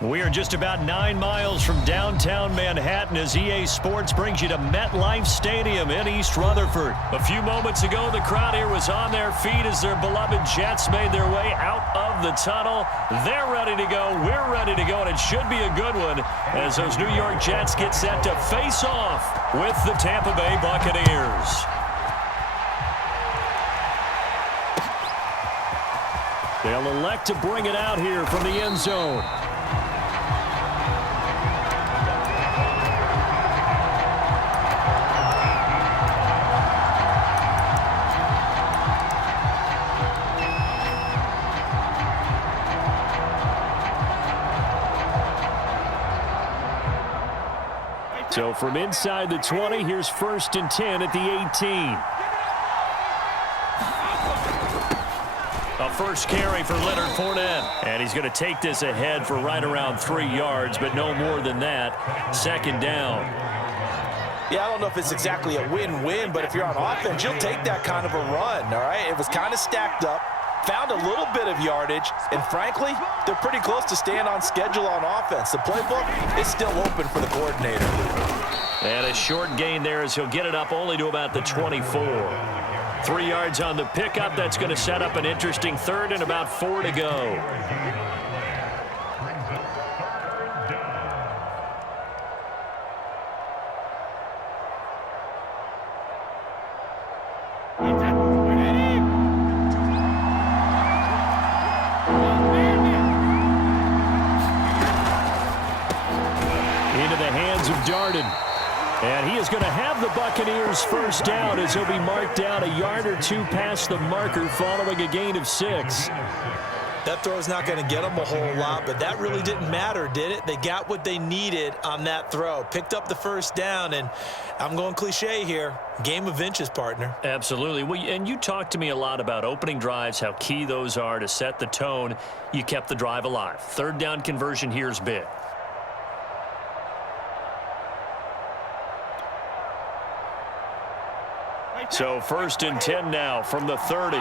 We are just about 9 miles from downtown Manhattan as EA Sports brings you to MetLife Stadium in East Rutherford. A few moments ago, the crowd here was on their feet as their beloved Jets made their way out of the tunnel. They're ready to go. We're ready to go, and it should be a good one as those New York Jets get set to face off with the Tampa Bay Buccaneers. They'll elect to bring it out here from the end zone. So from inside the 20, here's 1st and 10 at the 18. A first carry for Leonard Fournette. And he's going to take this ahead for right around 3 yards, but no more than that. 2nd down. Yeah, I don't know if it's exactly a win-win, but if you're on offense, you'll take that kind of a run, all right? It was kind of stacked up. Found a little bit of yardage, and frankly, they're pretty close to staying on schedule on offense. The playbook is still open for the coordinator. And a short gain there as he'll get it up only to about the 24. 3 yards on the pickup. That's going to set up an interesting 3rd and about 4 to go. And he is going to have the Buccaneers first down as he'll be marked down a yard or 2 past the marker following a gain of 6. That throw is not going to get them a whole lot, but that really didn't matter, did it? They got what they needed on that throw. Picked up the first down, and I'm going cliche here. Game of inches, partner. Absolutely. Well, and you talked to me a lot about opening drives, how key those are to set the tone. You kept the drive alive. 3rd down conversion here is big. So 1st and 10 now from the 30.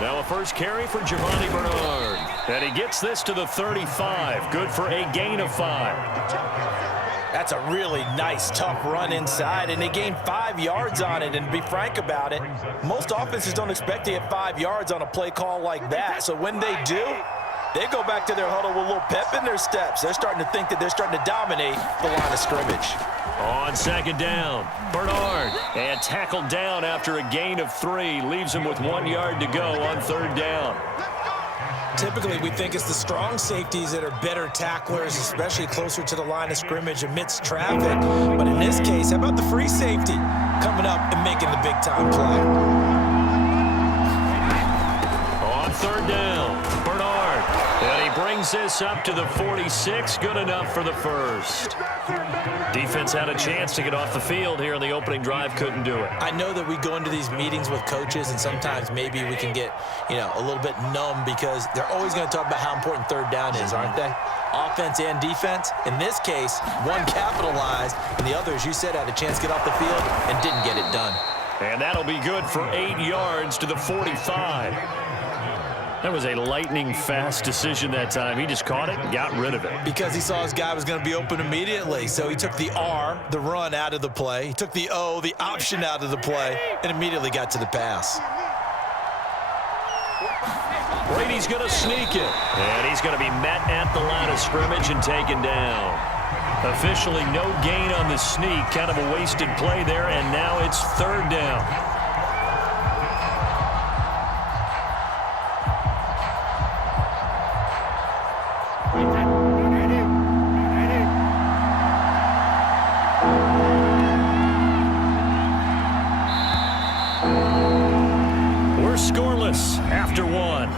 Now a first carry for Giovanni Bernard. And he gets this to the 35. Good for a gain of 5. That's a really nice, tough run inside, and they gained 5 yards on it. And to be frank about it, most offenses don't expect to get 5 yards on a play call like that. So when they do, they go back to their huddle with a little pep in their steps. They're starting to think that they're starting to dominate the line of scrimmage. On 2nd down, Bernard. And tackled down after a gain of 3. Leaves him with 1 yard to go on 3rd down. Typically, we think it's the strong safeties that are better tacklers, especially closer to the line of scrimmage amidst traffic. But in this case, how about the free safety coming up and making the big-time play? On 3rd down, Bernard. And he brings this up to the 46. Good enough for the first. Defense had a chance to get off the field here in the opening drive. Couldn't do it. I know that we go into these meetings with coaches, and sometimes maybe we can get, a little bit numb because they're always going to talk about how important 3rd down is, aren't they? Offense and defense. In this case, one capitalized, and the other, as you said, had a chance to get off the field and didn't get it done. And that'll be good for 8 yards to the 45. That was a lightning-fast decision that time. He just caught it and got rid of it. Because he saw his guy was going to be open immediately. So he took the R, the run, out of the play. He took the O, the option, out of the play, and immediately got to the pass. Brady's going to sneak it. And he's going to be met at the line of scrimmage and taken down. Officially no gain on the sneak. Kind of a wasted play there, and now it's 3rd down. Scoreless after 1.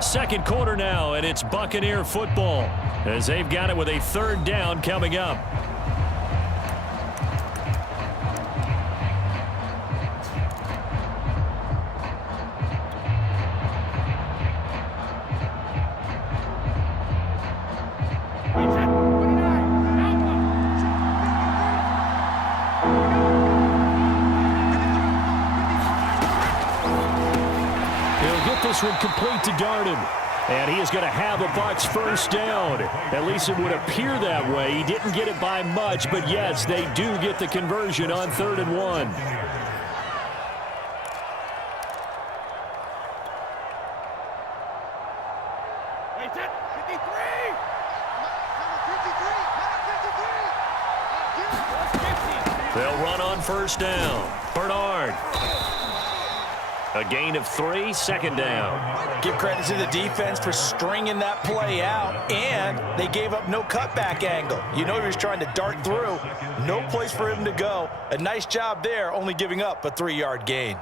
2nd quarter now, and it's Buccaneer football as they've got it with a 3rd down coming up. this one complete to Darden. And he is going to have a Bucs first down. At least it would appear that way. He didn't get it by much, but yes, they do get the conversion on 3rd and 1. They'll run on first down. Bernard. A gain of 3, 2nd down. Give credit to the defense for stringing that play out, and they gave up no cutback angle. You know he was trying to dart through. No place for him to go. A nice job there, only giving up a 3-yard gain.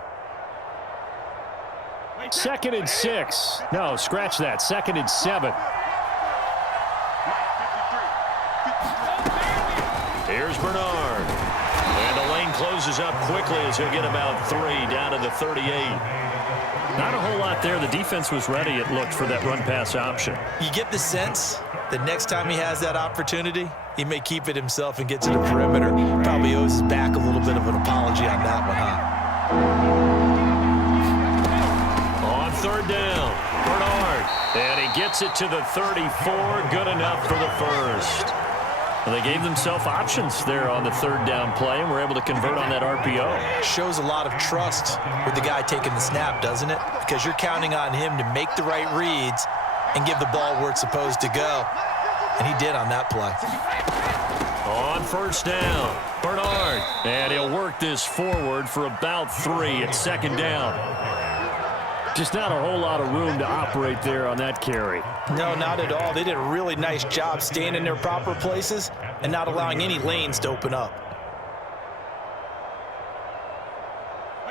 2nd and 6. No, scratch that. 2nd and 7. Here's Bernard. And the lane closes up quickly as he'll get about 3 down to the 38. Not a whole lot there. The defense was ready, it looked, for that run-pass option. You get the sense that next time he has that opportunity, he may keep it himself and get to the perimeter. Probably owes his back a little bit of an apology on that one, huh? On 3rd down, Bernard. And he gets it to the 34. Good enough for the first. Well, they gave themselves options there on the 3rd down play, and were able to convert on that RPO. Shows a lot of trust with the guy taking the snap, doesn't it? Because you're counting on him to make the right reads and give the ball where it's supposed to go. And he did on that play. On first down, Bernard. And he'll work this forward for about 3 at 2nd down. Just not a whole lot of room to operate there on that carry. No, not at all. They did a really nice job staying in their proper places and not allowing any lanes to open up.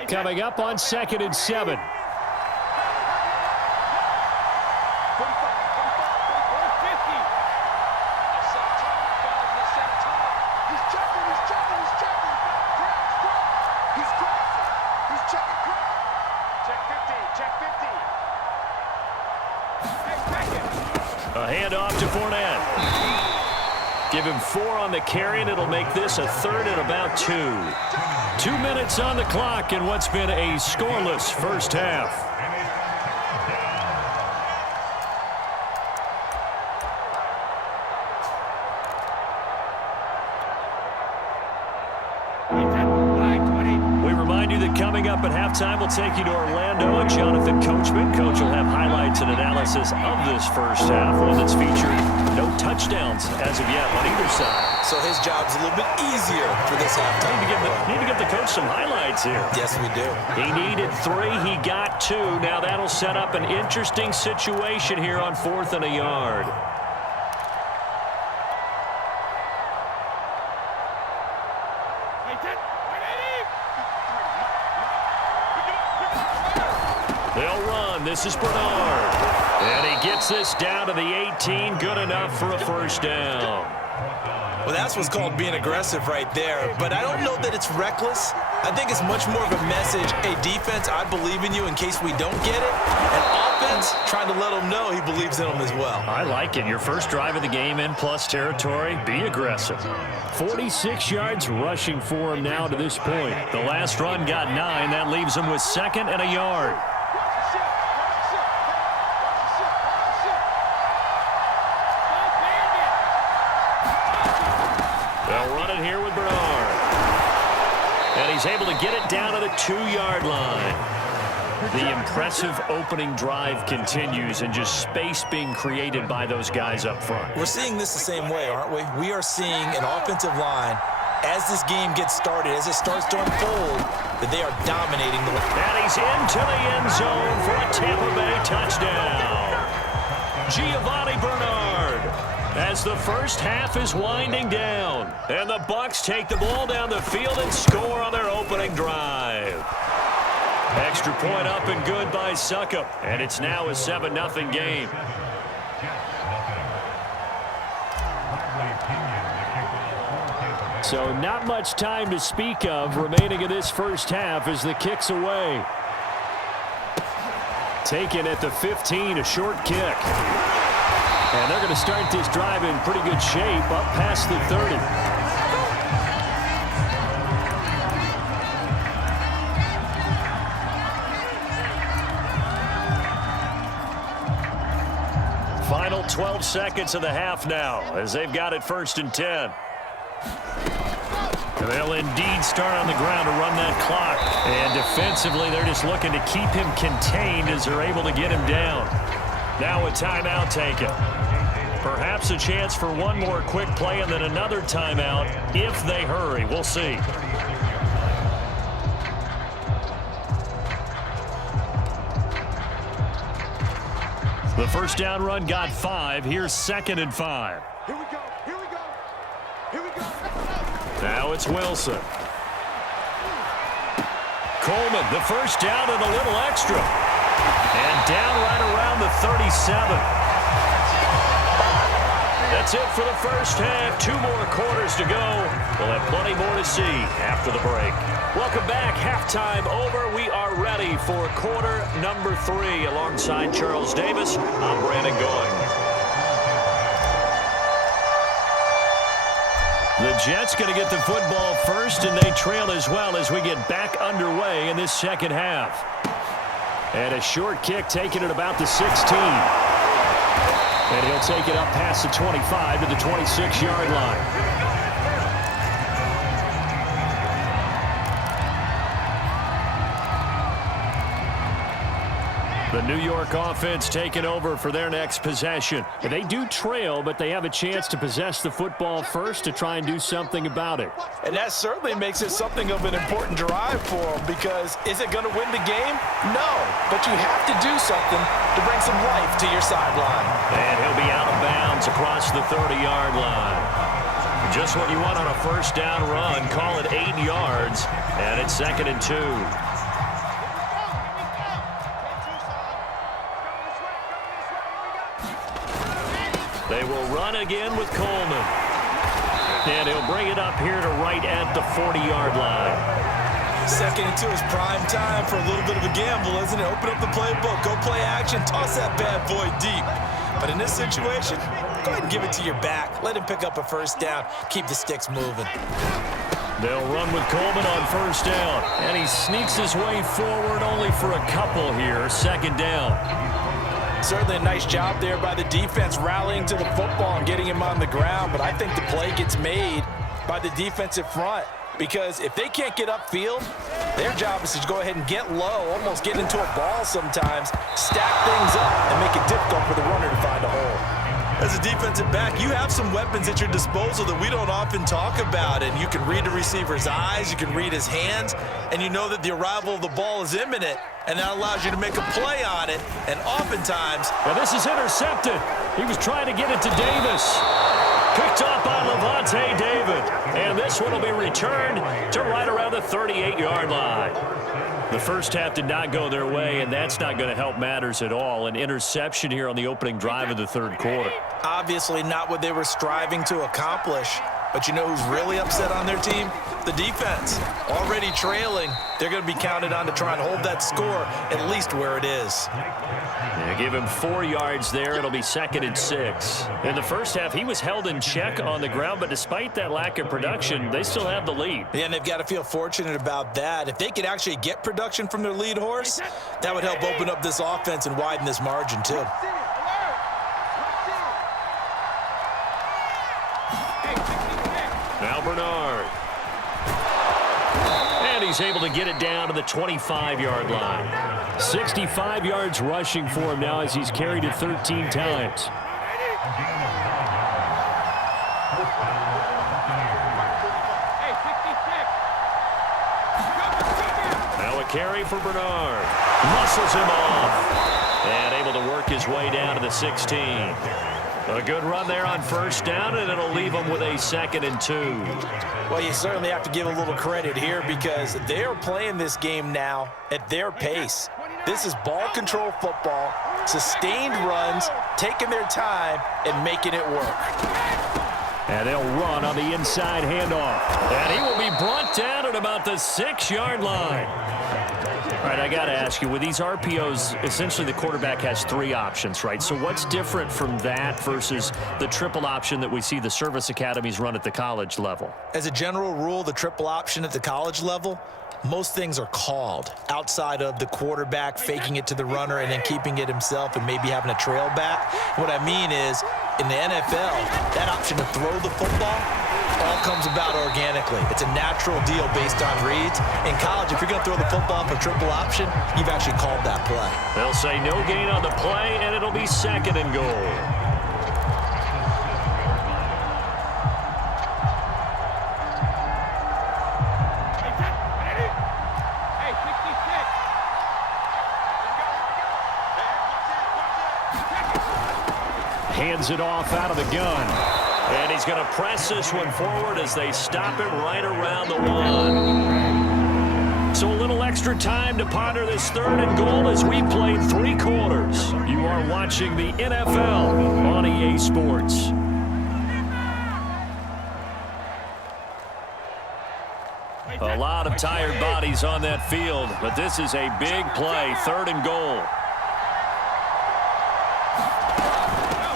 Coming up on 2nd and 7. A handoff to Fournette. Give him 4 on the carry, and it'll make this a 3rd and about 2. 2 minutes on the clock in what's been a scoreless first half. Coming up at halftime, we'll take you to Orlando and Jonathan Coachman. Coach will have highlights and analysis of this first half, one that's featured no touchdowns as of yet on either side. So his job's a little bit easier for this halftime. Need to give the coach some highlights here. Yes, we do. He needed 3. He got 2. Now that'll set up an interesting situation here on 4th and a yard. They'll run. This is Bernard. And he gets this down to the 18. Good enough for a first down. Well, that's what's called being aggressive right there. But I don't know that it's reckless. I think it's much more of a message. Hey, defense, I believe in you in case we don't get it. And offense, trying to let him know he believes in them as well. I like it. Your first drive of the game in plus territory, be aggressive. 46 yards rushing for him now to this point. The last run got 9. That leaves him with 2nd and a yard. They'll run it here with Bernard. And he's able to get it down to the 2-yard line. The impressive opening drive continues, and just space being created by those guys up front. We're seeing this the same way, aren't we? We are seeing an offensive line, as this game gets started, as it starts to unfold, that they are dominating the line. And he's into the end zone for a Tampa Bay touchdown. Giovanni Bernard, as the first half is winding down. And the Bucs take the ball down the field and score on their opening drive. Extra point up and good by Succop. And it's now a 7-0 game. So not much time to speak of remaining in this first half as the kick's away. Taken at the 15, a short kick. And they're going to start this drive in pretty good shape up past the 30. Final 12 seconds of the half now as they've got it 1st and 10. They'll indeed start on the ground to run that clock. And defensively, they're just looking to keep him contained as they're able to get him down. Now a timeout taken. Perhaps a chance for one more quick play and then another timeout if they hurry. We'll see. The first down run got 5. Here's 2nd and 5. Here we go. Here we go. Here we go. Now it's Wilson. Coleman, the first down and a little extra. And down right around the 37. That's it for the first half. 2 more quarters to go. We'll have plenty more to see after the break. Welcome back. Halftime over. We are ready for quarter number 3. Alongside Charles Davis, I'm Brandon Going. The Jets going to get the football first, and they trail as well as we get back underway in this second half. And a short kick taken at about the 16. And he'll take it up past the 25 to the 26-yard line. The New York offense taking over for their next possession. They do trail, but they have a chance to possess the football first to try and do something about it. And that certainly makes it something of an important drive for them, because is it going to win the game? No, but you have to do something to bring some life to your sideline. And he'll be out of bounds across the 30-yard line. Just what you want on a first down run. Call it 8 yards, and it's 2nd and 2. They will run again with Coleman. And he'll bring it up here to right at the 40-yard line. 2nd and 2 is prime time for a little bit of a gamble, isn't it? Open up the playbook, go play action, toss that bad boy deep. But in this situation, go ahead and give it to your back. Let him pick up a first down. Keep the sticks moving. They'll run with Coleman on first down. And he sneaks his way forward only for a couple here. 2nd down. Certainly a nice job there by the defense rallying to the football and getting him on the ground. But I think the play gets made by the defensive front, because if they can't get upfield, their job is to go ahead and get low, almost get into a ball sometimes, stack things up, and make it difficult for the runner to find a hole. As a defensive back, you have some weapons at your disposal that we don't often talk about, and you can read the receiver's eyes, you can read his hands, and you know that the arrival of the ball is imminent, and that allows you to make a play on it, and oftentimes... Well, this is intercepted. He was trying to get it to Davis. Picked up by Levante David, and this one will be returned to right around the 38-yard line. The first half did not go their way, and that's not going to help matters at all. An interception here on the opening drive of the 3rd quarter. Obviously not what they were striving to accomplish. But you know who's really upset on their team? The defense. Already trailing. They're going to be counted on to try and hold that score at least where it is. Yeah, give him 4 yards there. It'll be 2nd and 6. In the first half, he was held in check on the ground, but despite that lack of production, they still have the lead. Yeah, and they've got to feel fortunate about that. If they could actually get production from their lead horse, that would help open up this offense and widen this margin too. Now Bernard. And he's able to get it down to the 25-yard line. 65 yards rushing for him now as he's carried it 13 times. Now a carry for Bernard. Muscles him off. And able to work his way down to the 16. A good run there on first down, and it'll leave them with a 2nd and 2. Well, you certainly have to give a little credit here, because they are playing this game now at their pace. This is ball control football, sustained runs, taking their time, and making it work. And they'll run on the inside handoff. And he will be brought down at about the 6-yard line. All right, I got to ask you, with these RPOs, essentially the quarterback has 3 options, right? So what's different from that versus the triple option that we see the service academies run at the college level? As a general rule, the triple option at the college level, most things are called outside of the quarterback faking it to the runner and then keeping it himself and maybe having a trail back. What I mean is, in the NFL, that option to throw the football all comes about organically. It's a natural deal based on reads. In college, if you're going to throw the football for triple option, you've actually called that play. They'll say no gain on the play, and it'll be 2nd and goal. Hands it off out of the gun. And he's going to press this one forward as they stop him right around the 1. So a little extra time to ponder this 3rd and goal as we played 3 quarters. You are watching the NFL on EA Sports. A lot of tired bodies on that field, but this is a big play, 3rd and goal.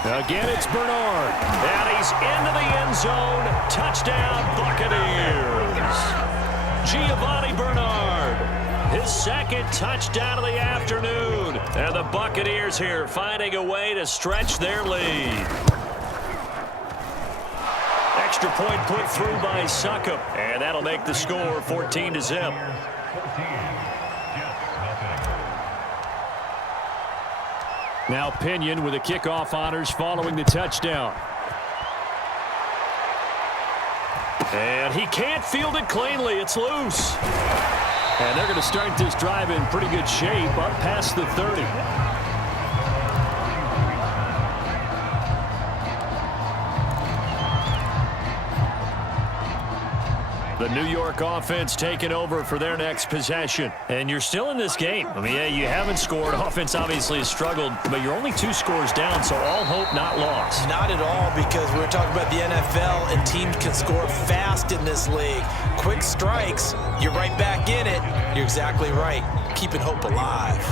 Again, it's Bernard, and he's into the end zone. Touchdown, Buccaneers. Giovanni Bernard, his 2nd touchdown of the afternoon. And the Buccaneers here finding a way to stretch their lead. Extra point put through by Succop, and that'll make the score 14-0. Now Pinion with the kickoff honors following the touchdown. And he can't field it cleanly. It's loose. And they're going to start this drive in pretty good shape up past the 30. The New York offense taking over for their next possession. And you're still in this game. I mean, yeah, you haven't scored. Offense obviously has struggled, but you're only 2 scores down, so all hope not lost. Not at all, because we're talking about the NFL, and teams can score fast in this league. Quick strikes, you're right back in it. You're exactly right. Keeping hope alive.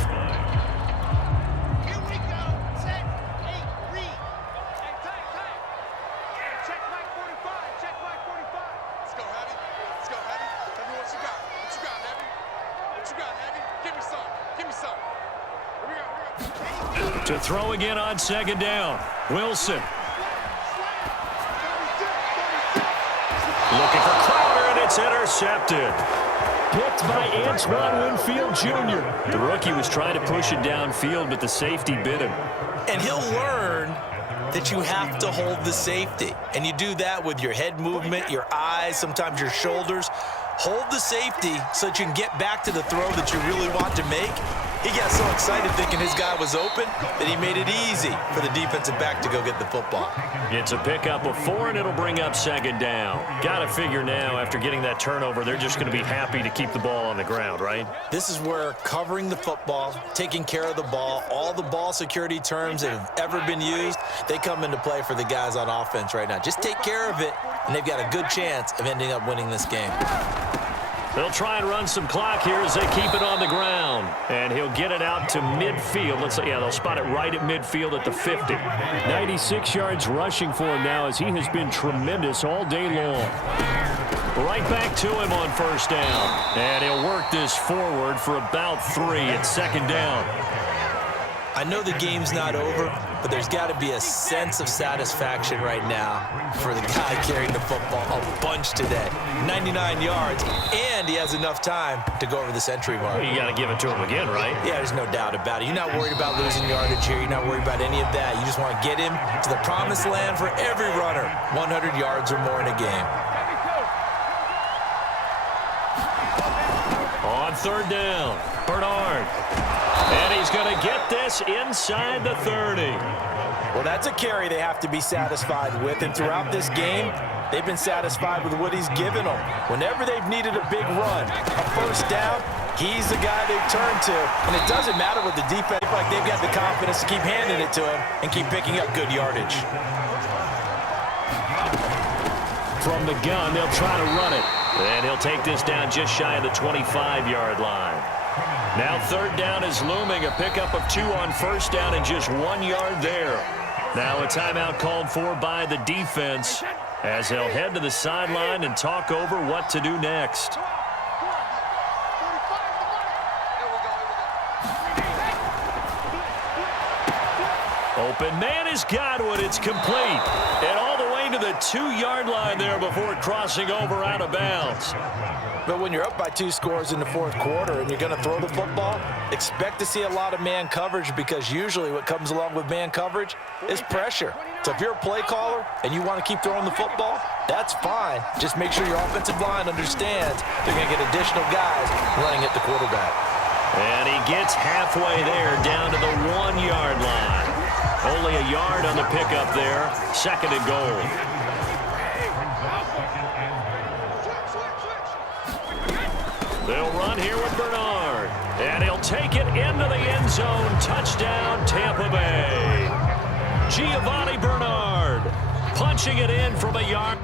To throw again on 2nd down. Wilson. Looking for Crowder, and it's intercepted. Picked by Antoine Winfield Jr. The rookie was trying to push it downfield, but the safety bit him. And he'll learn that you have to hold the safety. And you do that with your head movement, your eyes, sometimes your shoulders. Hold the safety so that you can get back to the throw that you really want to make. He got so excited thinking his guy was open that he made it easy for the defensive back to go get the football. It's a pickup of 4, and it'll bring up 2nd down. Got to figure now, after getting that turnover, they're just going to be happy to keep the ball on the ground, right? This is where covering the football, taking care of the ball, all the ball security terms that have ever been used, they come into play for the guys on offense right now. Just take care of it, and they've got a good chance of ending up winning this game. They'll try and run some clock here as they keep it on the ground. And he'll get it out to midfield. Let's say, yeah, they'll spot it right at midfield at the 50. 96 yards rushing for him now as he has been tremendous all day long. Right back to him on 1st down. And he'll work this forward for about 3 at 2nd down. I know the game's not over, but there's got to be a sense of satisfaction right now for the guy carrying the football a bunch today. 99 yards, and he has enough time to go over the century mark. Well, you got to give it to him again, right? Yeah, there's no doubt about it. You're not worried about losing yardage here. You're not worried about any of that. You just want to get him to the promised land for every runner. 100 yards or more in a game. On 3rd down, Bernard. And he's going to get this inside the 30. Well, that's a carry they have to be satisfied with. And throughout this game, they've been satisfied with what he's given them. Whenever they've needed a big run, a 1st down, he's the guy they've turned to. And it doesn't matter what the defense, like they've got the confidence to keep handing it to him and keep picking up good yardage. From the gun, they'll try to run it. And he'll take this down just shy of the 25-yard line. Now third down is looming. A pickup of 2 on first down and just 1 yard there. Now a timeout called for by the defense as they'll head to the sideline and talk over what to do next. Open man is Godwin. It's complete. And all the way to the 2-yard line there before crossing over out of bounds. But when you're up by 2 scores in the fourth quarter and you're going to throw the football, expect to see a lot of man coverage, because usually what comes along with man coverage is pressure. So if you're a play caller and you want to keep throwing the football, that's fine. Just make sure your offensive line understands they're going to get additional guys running at the quarterback. And he gets halfway there down to the 1-yard line. Only a yard on the pickup there. 2nd and goal. They'll run here with Bernard. And he'll take it into the end zone. Touchdown, Tampa Bay. Giovanni Bernard punching it in from a yard.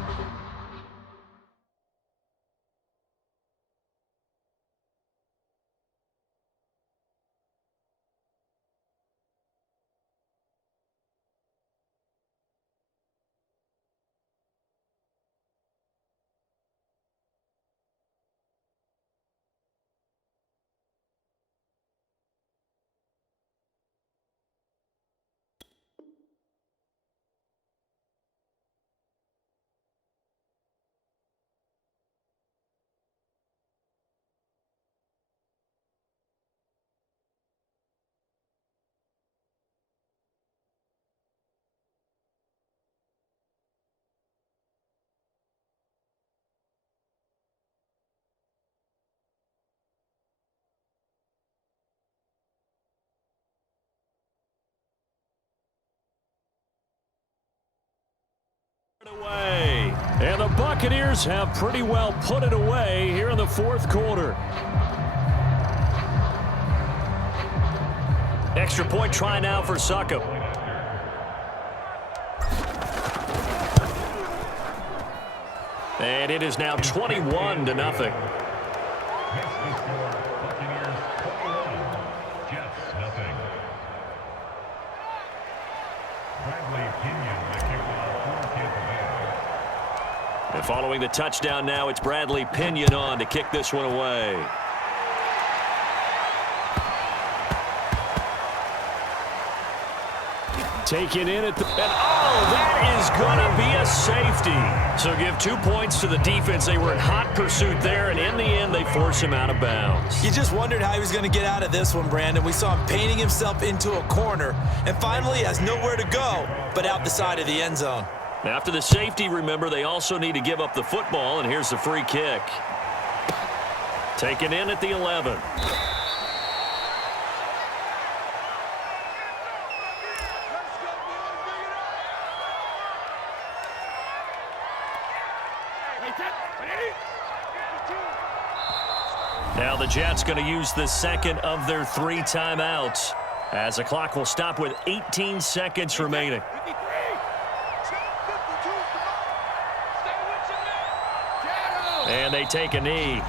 Away. And the Buccaneers have pretty well put it away here in the fourth quarter. Extra point try now for Succop. And it is now 21-0. And following the touchdown now, it's Bradley Pinion on to kick this one away. Taken in at the... And that is going to be a safety. So give 2 points to the defense. They were in hot pursuit there, and in the end, they force him out of bounds. You just wondered how he was going to get out of this one, Brandon. We saw him painting himself into a corner, and finally has nowhere to go but out the side of the end zone. After the safety, remember, they also need to give up the football, and here's the free kick. Taken in at the 11. Now the Jets going to use the 2nd of their 3 timeouts as the clock will stop with 18 seconds remaining. And they take a knee.